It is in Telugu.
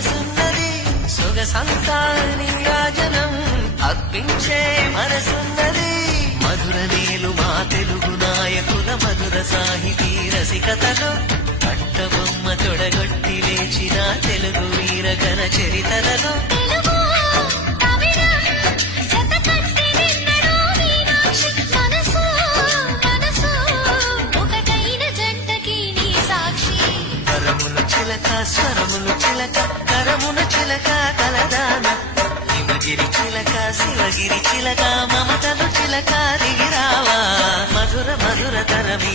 వయసున్నది సొగసంతా నీరాజనం అర్పించే మనసున్నది మధుర నేలు మా తెలుగు నాయకుల మధుర సాహితీ రసికతలో కట్టబొమ్మ తొడగొట్టి లేచిన తెలుగు వీరగణ చరితలలో స్వరములు చిలక కరమున చిలక కలదాన హిమగిరి చిలక శివగిరి చిలక మమతలు చిలక దిగిరావా మధుర మధుర తరమీ